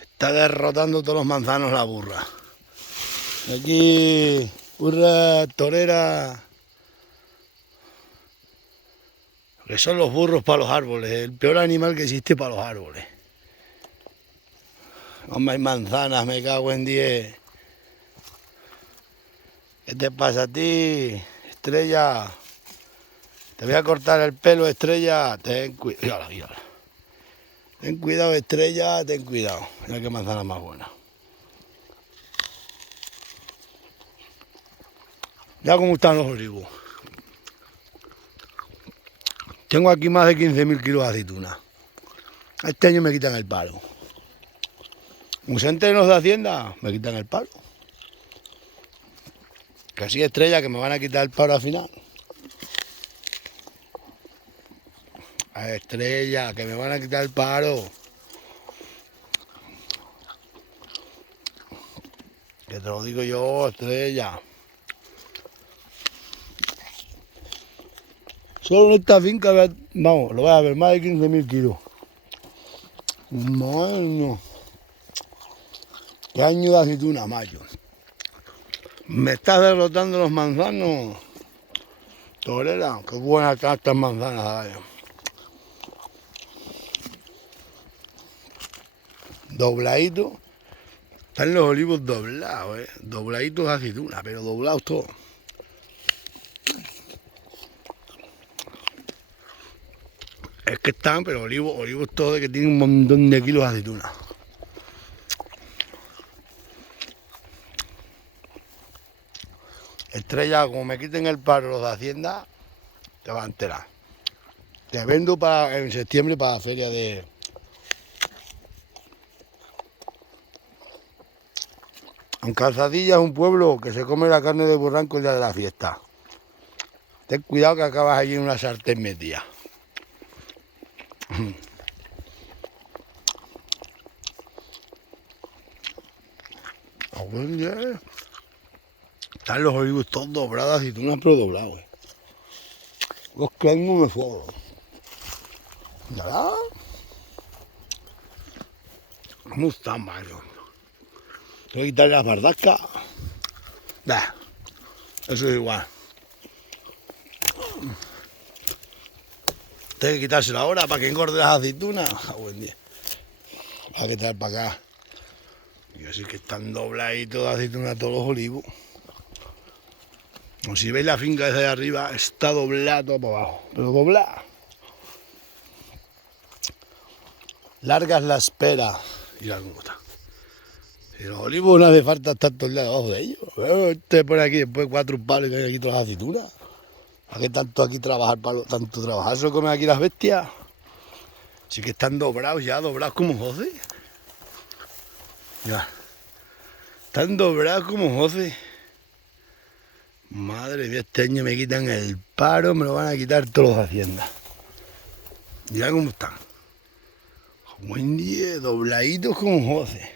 Está derrotando todos los manzanos la burra. Aquí, burra torera. Que son los burros para los árboles, el peor animal que existe para los árboles. Hombre, hay manzanas, me cago en 10. ¿Qué te pasa a ti, Estrella? Te voy a cortar el pelo, Estrella. Ten cuidado. Ten cuidado, Estrella, ten cuidado. Mira qué manzana más buena. Ya cómo están los olivos. Tengo aquí más de 15.000 kilos de aceituna. Este año me quitan el palo. Como se enteren los de Hacienda, me quitan el palo. Que sí, Estrella, que me van a quitar el palo al final. A Estrella, que me van a quitar el palo. Que te lo digo yo, Estrella. Solo en esta finca, vamos, lo vas a ver, más de 15.000 kilos. Madre mía. Qué año de aceituna, mayo. Me estás derrotando los manzanos. Torera, qué buenas están estas manzanas, vaya. Dobladito. Están los olivos doblados, dobladitos de aceituna, pero doblados todos. Es que están, pero olivos todos de que tienen un montón de kilos de aceituna. Estrella, como me quiten el paro los de Hacienda, te va a enterar. Te vendo en septiembre para la feria de... En Calzadilla es un pueblo que se come la carne de burranco el día de la fiesta. Ten cuidado que acabas allí en una sartén metida. Están los olivos todos doblados, aceitunas pero doblados. Los que hay no me fuego. ¿Ya? ¿Cómo están, macho? Tengo que quitarle las bardascas. Eso es igual. Tengo que quitárselo ahora para que engorde las aceitunas. Buen día. Voy a quitar para acá. Y así que están dobladitos de aceitunas todos los olivos. Como si veis la finca desde arriba, está doblado por abajo. Pero doblada. Larga es la espera. Mira cómo está. Y los olivos no hace falta estar todo el día debajo de ellos. Te pone aquí después 4 palos y hay aquí todas las aceitunas. ¿Para qué tanto aquí trabajar, tanto trabajar? ¿Se lo comen aquí las bestias? Sí que están dobrados ya, dobrados como José. Ya. Están dobrados como José. Madre mía, este año me quitan el paro, me lo van a quitar todos los de Hacienda. Mira cómo están. Buen día, dobladitos como José.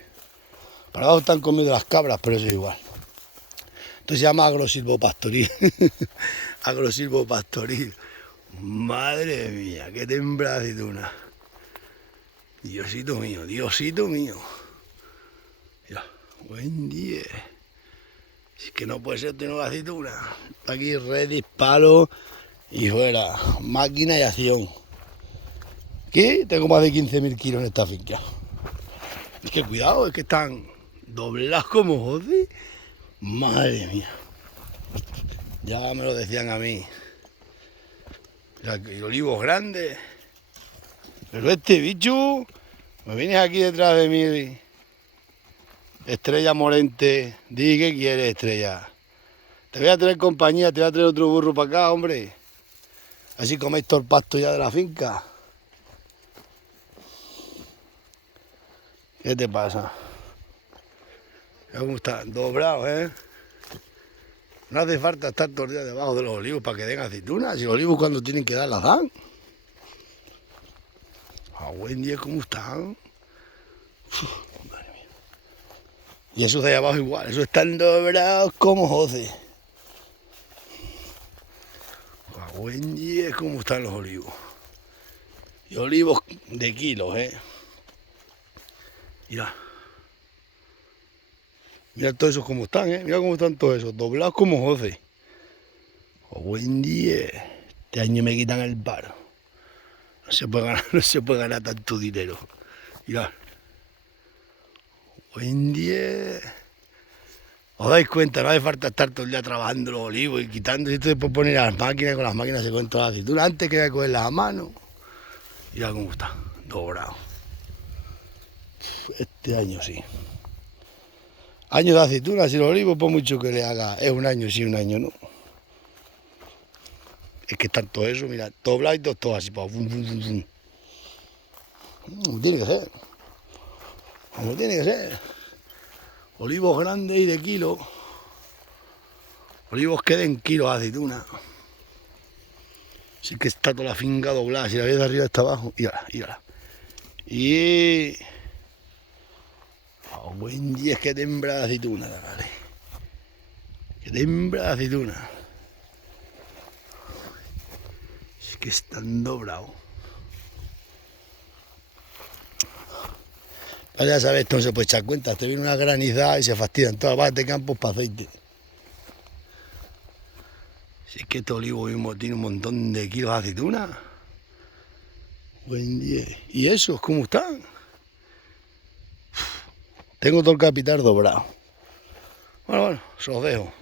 Para abajo están comiendo las cabras, pero eso es igual. Esto se llama agrosilvopastoril. Agrosilvopastoril. Madre mía, qué temblada de aceituna. Diosito mío, Diosito mío. Mira, buen día. Es que no puede ser tener aceituna. Aquí redes, palo y fuera. Máquina y acción. ¿Qué? Tengo más de 15.000 kilos en esta finca. Es que cuidado, es que están doblados como José. Madre mía. Ya me lo decían a mí. Mira, que olivos grandes. Pero este bicho, me vienes aquí detrás de mí, Estrella Morente. Di, ¿qué quieres, Estrella? Te voy a traer compañía, te voy a traer otro burro para acá, hombre. Así coméis todo el pasto ya de la finca. ¿Qué te pasa? Mira cómo está, doblado, ¿eh? No hace falta estar todo el día debajo de los olivos para que den aceitunas. Si los olivos cuando tienen que dar las dan. A buen día, ¿cómo están? Madre mía. Y esos de ahí abajo igual, esos están dobrados como José. A buen día, ¿cómo están los olivos? Y olivos de kilos, ¿eh? Mira, Mira todos esos como están, mira cómo están todos esos, doblados como José. Oh, buen día. Este año me quitan el paro. No se puede ganar, no se puede ganar tanto dinero. Mirad. Buen día. ¿Os dais cuenta? No hace falta estar todo el día trabajando los olivos y quitando. Esto después poner las máquinas y con las máquinas se cogen todas las aceitunas. Antes que cogerlas a mano. Mirad cómo está, dobrado. Este año sí. Año de aceitunas y los olivos, por mucho que le haga, es un año sí, un año no. Es que están todo eso, mira, doblado y todo así, pa, fum, fum, fum, fum. Como tiene que ser. Como tiene que ser. Olivos grandes y de kilo. Olivos que den kilos de aceituna. Sí que está toda la finca doblada, si la ves de arriba hasta abajo. Mírala. Y... Oh, buen día, es que tembra de aceituna, vale. Que tembra de aceituna. Es que están doblados. Ya sabes, esto no se puede echar cuenta. Te viene una granizada y se fastidian todas las de campos para aceite. Si es que este olivo mismo tiene un montón de kilos de aceituna. Buen día. ¿Y esos cómo están? Tengo todo el capital doblado. Bueno, se los dejo.